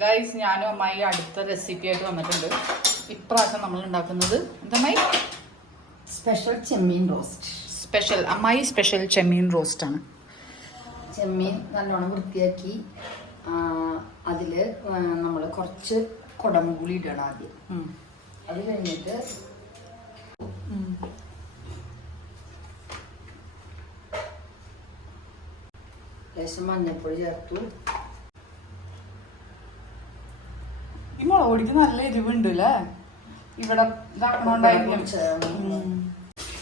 Guys ഞാനും അമ്മായി അടുത്ത റെസിപ്പി ആയിട്ട് വന്നിട്ടുണ്ട്. ഇപ്രാവശ്യം നമ്മൾ ഉണ്ടാക്കുന്നത് എന്താ സ്പെഷ്യൽ ചെമ്മീൻ റോസ്റ്റ്. അമ്മായി സ്പെഷ്യൽ ചെമ്മീൻ റോസ്റ്റ് ആണ്. ചെമ്മീൻ നല്ലോണം വൃത്തിയാക്കി അതിൽ നമ്മൾ കുറച്ച് കുടംപുളി ഇടണം ആദ്യം. അത് കഴിഞ്ഞിട്ട് ലേശം മഞ്ഞൾപ്പൊടി ചേർത്തു. ഈ മുളക് പൊടിക്ക് നല്ല എരിവുണ്ട് അല്ലേ? ഇവിടെ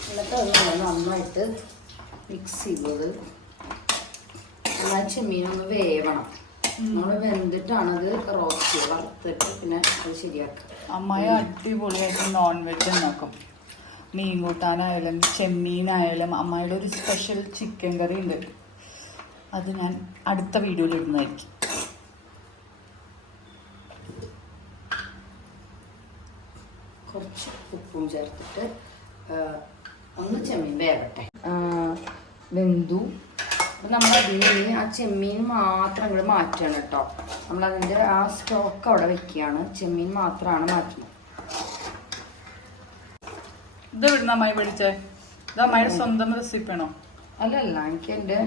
എന്നിട്ട് അത് നന്നായിട്ട് മിക്സ് ചെയ്തത്. നന്നായി ചെമ്മീനൊന്ന് വേവണം. നമ്മൾ വെന്തിട്ടാണ് അത് റോസ്റ്റ് വറുത്തിട്ട് പിന്നെ അത് ശരിയാക്കുക. അമ്മായി അടിപൊളിയായിട്ട് നോൺ വെജ് ഉണ്ടാക്കും. മീൻ കൂട്ടാനായാലും ചെമ്മീനായാലും അമ്മായിയുടെ ഒരു സ്പെഷ്യൽ ചിക്കൻ കറി ഉണ്ട്. അത് ഞാൻ അടുത്ത വീഡിയോയിൽ ഇടുന്നതായിരിക്കും. കുറച്ച് ഉപ്പും ചേർത്തിട്ട് ഒന്ന് ചെമ്മീൻ വേവട്ടെ. വെന്തു. അപ്പം നമ്മളതിന് ആ ചെമ്മീൻ മാത്രം ഇങ്ങോട്ട് മാറ്റുകയാണ് കേട്ടോ. നമ്മളതിൻ്റെ ആ സ്റ്റോക്ക് അവിടെ വെക്കുകയാണ്. ചെമ്മീൻ മാത്രമാണ് മാറ്റുന്നത്. ഇത് ഇവിടുന്ന് അമ്മായി പഠിച്ചേ? ഇത് അമ്മായിയുടെ സ്വന്തം റെസിപ്പി ആണോ? അല്ലല്ല, എനിക്ക് എൻ്റെ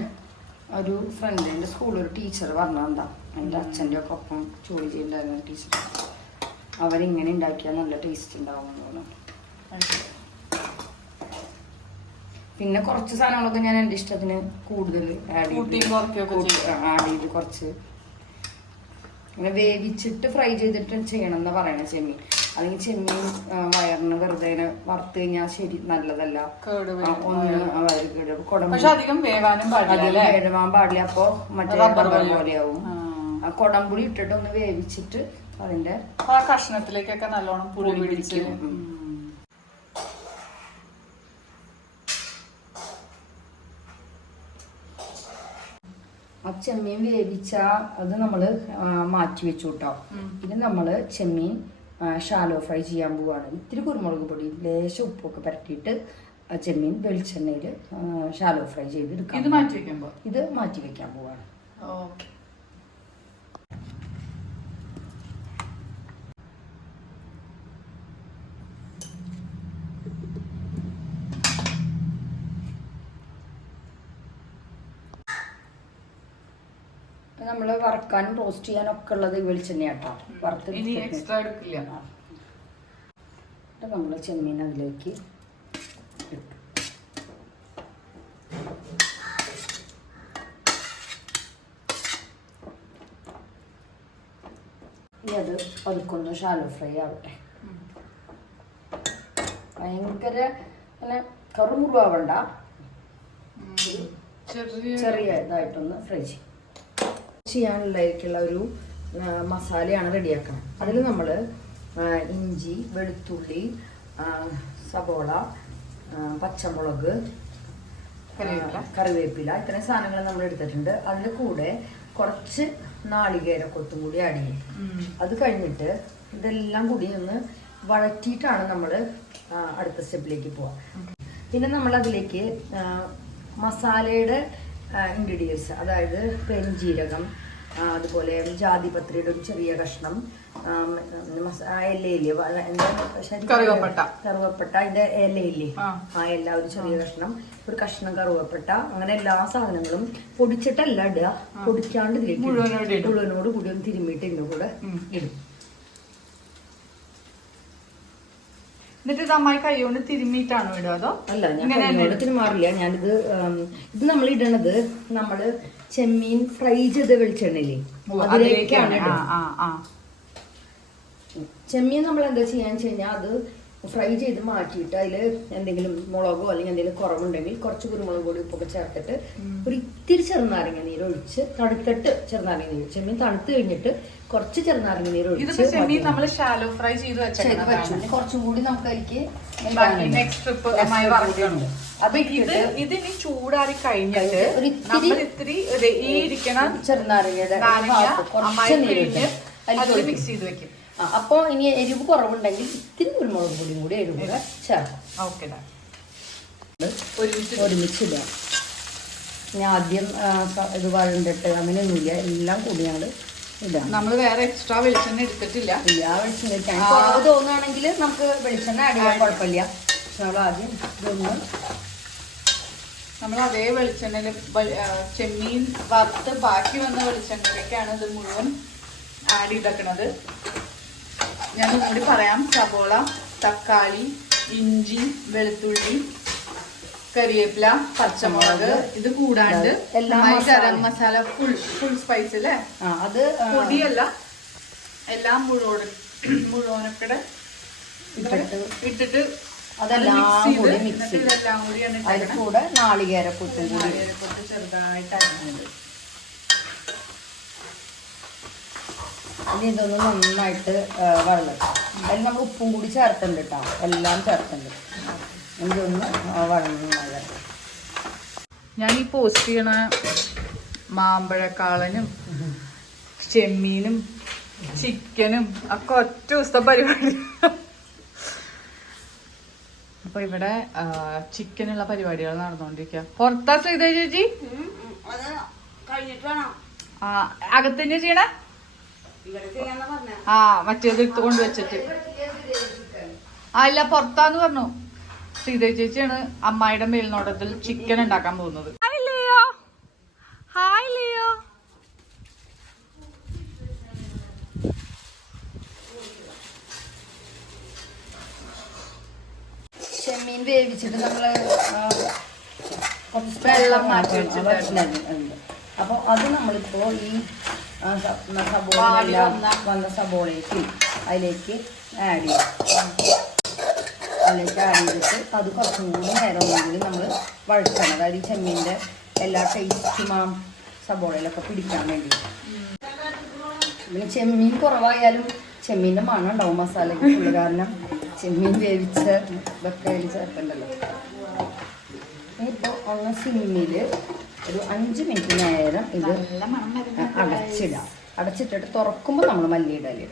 ഒരു ഫ്രണ്ട്, എൻ്റെ സ്കൂളിലൊരു ടീച്ചർ പറഞ്ഞതെന്താ, എൻ്റെ അച്ഛൻ്റെ ഒക്കെ ഒപ്പം ജോലി ചെയ്തിട്ടുണ്ടായിരുന്ന ഒരു ടീച്ചർ. അവരിങ്ങനെ ഉണ്ടാക്കിയാൽ നല്ല ടേസ്റ്റ് ഉണ്ടാവും എന്ന് തോന്നുന്നു. പിന്നെ കുറച്ച് സാധനങ്ങളൊക്കെ ഞാൻ എൻ്റെ ഇഷ്ടത്തിന് കൂടുതൽ ആഡ് ചെയ്ത് കുറച്ച് ഇങ്ങനെ വേവിച്ചിട്ട് ഫ്രൈ ചെയ്തിട്ട് ചെയ്യണം എന്നാ പറയണേ ചെമ്മീൻ. അല്ലെങ്കിൽ ചെമ്മീൻ വയറിന് വെറുതെ വറുത്ത് കഴിഞ്ഞാൽ ശരി നല്ലതല്ല. അധികം വേവാൻ പാടില്ല. അപ്പൊ മറ്റേ റബ്ബർ പോലെയാവും. കുടംപുളി ഇട്ടിട്ട് ഒന്ന് വേവിച്ചിട്ട് അതിന്റെ കഷ്ണത്തിലേക്കൊക്കെ നല്ലോണം പുളി പിടിച്ച് ആ ചെമ്മീൻ വേവിച്ച അത് നമ്മള് മാറ്റി വെച്ചു കേട്ടോ. ഇത് നമ്മള് ചെമ്മീൻ ഷാലോ ഫ്രൈ ചെയ്യാൻ പോവാണ്. ഇത്തിരി കുരുമുളക് പൊടി ലേശം ഉപ്പൊക്കെ പരട്ടിയിട്ട് ചെമ്മീൻ വെളിച്ചെണ്ണയിൽ ഷാലോ ഫ്രൈ ചെയ്തെടുക്കാം. ഇത് മാറ്റി വെക്കാൻ പോവാണ്. ഓക്കെ. നമ്മൾ വറക്കാനും റോസ്റ്റ് ചെയ്യാനും ഒക്കെ ഉള്ളത് വെളിച്ചെണ്ണയാട്ടോ. വറുത്ത് നമ്മൾ ചെമ്മീൻ അതിലേക്ക് ഇട്ടു. ഇനി അത് പതുക്കൊന്ന് ഷാലോ ഫ്രൈ ആവട്ടെ. ഭയങ്കര അങ്ങനെ കറുമുറുവാവണ്ട, ചെറിയ ഇതായിട്ടൊന്ന് ഫ്രൈ ചെയ്യാനുള്ളതിലേക്കുള്ള ഒരു മസാലയാണ് റെഡിയാക്കണം. അതിൽ നമ്മൾ ഇഞ്ചി, വെളുത്തുള്ളി, സബോള, പച്ചമുളക്, കറിവേപ്പില, ഇത്രയും സാധനങ്ങൾ നമ്മൾ എടുത്തിട്ടുണ്ട്. അതിൻ്റെ കൂടെ കുറച്ച് നാളികേര കൊത്തും കൂടി ആഡ് ചെയ്യും. അത് കഴിഞ്ഞിട്ട് ഇതെല്ലാം കൂടി ഒന്ന് വഴറ്റിയിട്ടാണ് നമ്മൾ അടുത്ത സ്റ്റെപ്പിലേക്ക് പോവാം. പിന്നെ നമ്മൾ അതിലേക്ക് മസാലയുടെ ഇൻഗ്രീഡിയൻസ്, അതായത് പെരുംജീരകം, അതുപോലെ ജാതിപത്രിയുടെ ഒരു ചെറിയ കഷ്ണം, ഇലയില്ലേ കറുവപ്പട്ട, അതിന്റെ ഇലയില്ലേ ആ ഇല ഒരു ചെറിയ കഷ്ണം, ഒരു കഷ്ണം കറുവപ്പട്ട, അങ്ങനെ എല്ലാ സാധനങ്ങളും പൊടിച്ചിട്ടല്ല ഇടുക, പൊടിക്കാണ്ട് ഇതിലേക്ക് മുഴുവനോട് കൂടി ഒന്ന് തിരുമ്മിയിട്ട് ഇതിന്റെ കൂടെ ഇടും. എന്നിട്ട് ഇത് അമ്മായി കൈകൊണ്ട് തിരുമ്മിയിട്ടാണോ ഇടുക അതോ? അല്ല, ഞാൻ കൈകൊണ്ട് തിരുമാറില്ല. ഞാനിത് നമ്മൾ ഇടണത് നമ്മള് ചെമ്മീൻ ഫ്രൈ ചെയ്ത് വെളിച്ചെണ്ണയില്ലേ അതിലേക്കാണ് ഇടുന്നത്. ചെമ്മീൻ നമ്മൾ എന്താ ചെയ്യാന്ന് വെച്ച് കഴിഞ്ഞാൽ അത് ഫ്രൈ ചെയ്ത് മാറ്റിയിട്ട് അതിൽ എന്തെങ്കിലും മുളകോ അല്ലെങ്കിൽ എന്തെങ്കിലും കുറവുണ്ടെങ്കിൽ കുറച്ച് കുരുമുളക് പൊടി ഉപ്പൊക്കെ ചേർത്തിട്ട് ഒരു ഇത്തിരി ചെറുനാരങ്ങ നീര് ഒഴിച്ച് തണുത്തിട്ട് ചെറുനാരങ്ങ നീര്, ചെമ്മീൻ തണുത്ത് കഴിഞ്ഞിട്ട് കുറച്ച് ചെറുനാരങ്ങ നീര് ഒഴിച്ച് കുറച്ചും കൂടി നമുക്ക് അതിലേക്ക് അപ്പൊ ഇതിന് ചൂടാറി കഴിഞ്ഞിട്ട് ഒരു ഇത്തിരി ചെറുനാരങ്ങയുടെ കുറച്ച് നീര് മിക്സ് ചെയ്ത് വെക്കും. അപ്പൊ ഇനി എരിവ് കുറവുണ്ടെങ്കിൽ ഇത്തിരി കുരുമുളക് പൊടിയും കൂടി എരിവ് കൂടെ ചേർക്കാം. ഒരുമിച്ചില്ല. ഇനി ആദ്യം ഇത് വഴണ്ടിട്ട് അങ്ങനെയൊന്നുമില്ല, എല്ലാം കൂടി ഞങ്ങൾ ഇടാം. നമ്മള് വേറെ എക്സ്ട്രാ വെളിച്ചെണ്ണ എടുത്തിട്ടില്ല. ഇല്ല, വെളിച്ചെണ്ണ ഒഴിക്കാൻ കുറവ് തോന്നുകയാണെങ്കിൽ നമുക്ക് വെളിച്ചെണ്ണ ആഡ് ചെയ്യാൻ കുഴപ്പമില്ല. നമ്മൾ ആദ്യം ഇതൊന്ന് നമ്മൾ അതേ വെളിച്ചെണ്ണയിൽ ചെമ്മീൻ വറുത്ത് ബാക്കി വന്ന വെളിച്ചെണ്ണയിലേക്കാണ് ഇത് മുഴുവൻ ആഡ് ചെയ്തേക്കണത്. ഞാൻ ഒന്നുകൂടി പറയാം. സവോള, തക്കാളി, ഇഞ്ചി, വെളുത്തുള്ളി, കരിവേപ്പില, പച്ചമുളക്, ഇത് കൂടാണ്ട് ഗരം മസാല ഫുൾ സ്പൈസ് അല്ലേ, അത് പൊടിയല്ല, എല്ലാം മുഴുവനൊക്കെ ഇട്ടിട്ട് അതെല്ലാം കൂടി മിക്സ് ചെയ്ത് ഇതെല്ലാം കൂടിയാണ് അതിൽ കൂടെ നാളികേരപ്പൊട്ടും കൂടി ചെറുതായിട്ട് അരിഞ്ഞത്. ഇനി ഇതൊന്ന് നന്നായിട്ട് വെള്ളം അതിൽ നമ്മൾ ഉപ്പും കൂടി ചേർത്തുണ്ട് കേട്ടോ, എല്ലാം ചേർത്തുണ്ട്. ഇതൊന്ന് വഴങ്ങുന്നത്. ഞാൻ ഈ പോസ്റ്റ് ചെയ്യണ മാമ്പഴക്കാളനും ചെമ്മീനും ചിക്കനും ഒക്കെ ഒറ്റ ദിവസത്തെ പരിപാടി. അപ്പൊ ഇവിടെ ചിക്കനുള്ള പരിപാടികൾ നടന്നുകൊണ്ടിരിക്കുക. പുറത്താ ശ്രീദേവി ചേച്ചി? ആ, അകത്തന്നെ ചെയ്യണേ? ആ, മറ്റേത് എടുത്ത് കൊണ്ടുവച്ചിട്ട്. ആ, ഇല്ല, പുറത്താന്ന് പറഞ്ഞു. ശ്രീദേവി ചേച്ചിയാണ് അമ്മായിയുടെ മേൽനോട്ടത്തിൽ ചിക്കൻ ഉണ്ടാക്കാൻ പോകുന്നത്. Hi Leo. Hi Leo. ചെമ്മീൻ വേവിച്ചിട്ട് നമ്മള് വെള്ളം മാറ്റി വെച്ചിട്ടുണ്ട്. അപ്പൊ അത് നമ്മളിപ്പോ ഈ സബോള വന്ന സബോളയ്ക്ക് അതിലേക്ക് ആഡ് ചെയ്യും. അതിലേക്ക് ആഡ് ചെയ്തിട്ട് അത് കുറച്ചും കൂടി നേരം ഒന്നെങ്കിൽ നമ്മൾ വഴറ്റണം. അതായത് ഈ ചെമ്മീൻ്റെ എല്ലാ ടേസ്റ്റും ആ സബോളയിലൊക്കെ പിടിക്കാൻ വേണ്ടി. പിന്നെ ചെമ്മീൻ കുറവായാലും ചെമ്മീൻ്റെ മണം ഉണ്ടാവും മസാലയ്ക്ക് ഉള്ളു, കാരണം ചെമ്മീൻ വേവിച്ച ഇതൊക്കെ അതിൽ ചേർക്കണ്ടല്ലോ. ഇപ്പോൾ ഒന്ന് സിമ്മിൽ ഒരു 5 മിനിറ്റ് നേരം ഇത് അടച്ചിടാം. അടച്ചിട്ടിട്ട് തുറക്കുമ്പോൾ നമ്മൾ മല്ലിയിടല്.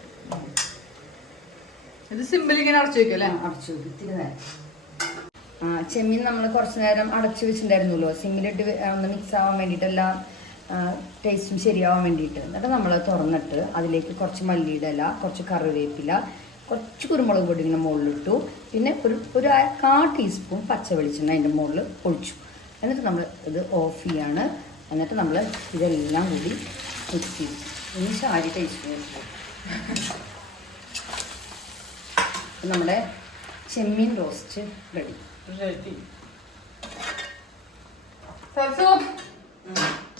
ഇത് സിമ്പിൾ ഇങ്ങനെ അടച്ചു വെക്കും അല്ലേ? അടച്ചു വെക്കും ഇത്തിരി നേരം. ചെമ്മീൻ നമ്മൾ കുറച്ച് നേരം അടച്ചു വെച്ചിട്ടുണ്ടായിരുന്നല്ലോ, സിമ്മിലിട്ട് ഒന്ന് മിക്സ് ആവാൻ വേണ്ടിയിട്ട്, എല്ലാം ടേസ്റ്റും ശരിയാവാൻ വേണ്ടിയിട്ട്. എന്നിട്ട് നമ്മൾ തുറന്നിട്ട് അതിലേക്ക് കുറച്ച് മല്ലിയിടല, കുറച്ച് കറിവേപ്പില, കുറച്ച് കുരുമുളക് പൊടി ഇങ്ങനെ മുകളിലിട്ടു. പിന്നെ ഒരു 1/4 ടീസ്പൂൺ പച്ച വെളിച്ചെണ്ണ അതിൻ്റെ മുകളിൽ ഒഴിച്ചു. എന്നിട്ട് നമ്മൾ ഇത് ഓഫ് ചെയ്യാണ്. എന്നിട്ട് നമ്മൾ ഇതെല്ലാം കൂടി മിക്സ് ചെയ്യും. ഇനി ശാരി ടേസ്റ്റ് നമ്മുടെ ചെമ്മീൻ റോസ്റ്റ് റെഡി.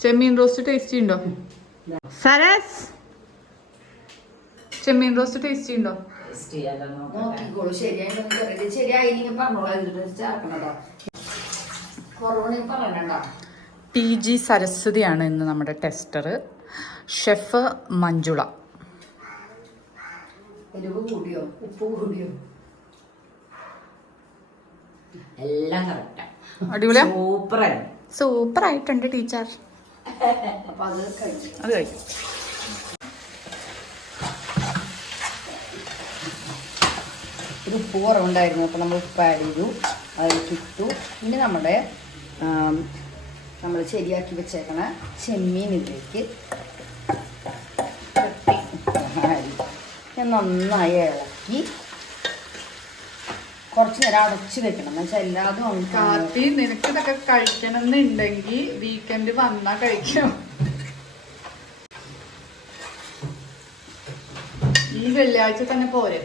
ചെമ്മീൻ റോസ്റ്റ് ടേസ്റ്റി ഉണ്ടോ സരസ്? ചെമ്മീൻ റോസ്റ്റ് ടേസ്റ്റി ഉണ്ടോ? നോക്കിക്കോളൂ. ശരിയായി പറഞ്ഞോളൂ. ചേർക്കണതാ കുറവണി പറയണ്ട. PG സരസ്വതിയാണ് ഇന്ന് നമ്മുടെ ടെസ്റ്റർ. ഷെഫ് മഞ്ജുള. എരിവ് കൂടിയോ ഉപ്പ് കൂടിയോ? എല്ലാം കറക്റ്റാ. അടിപൊളിയാ. സൂപ്പറായി. സൂപ്പർ ആയിട്ടുണ്ട് ടീച്ചർ. അപ്പൊ അത് കഴിക്കും. ഒരു ഉപ്പ് കുറവുണ്ടായിരുന്നു, അപ്പോൾ നമ്മൾ ഉപ്പ് ആഡ് ചെയ്തു, അതിലേക്ക് ഇട്ടു. ഇനി നമ്മുടെ നമ്മൾ ശരിയാക്കി വെച്ചേക്കണ ചെമ്മീൻ ഇതിലേക്ക് നന്നായി ഇളക്കി കുറച്ച് നേരം അടച്ചു വെക്കണം. എന്ന് വെച്ചാൽ എല്ലാതും കാപ്പി നിനക്ക് ഇതൊക്കെ കഴിക്കണം എന്നുണ്ടെങ്കിൽ വീക്കെൻഡ് വന്നാ കഴിക്കണം. ഈ വെള്ളിയാഴ്ച തന്നെ പോരെ.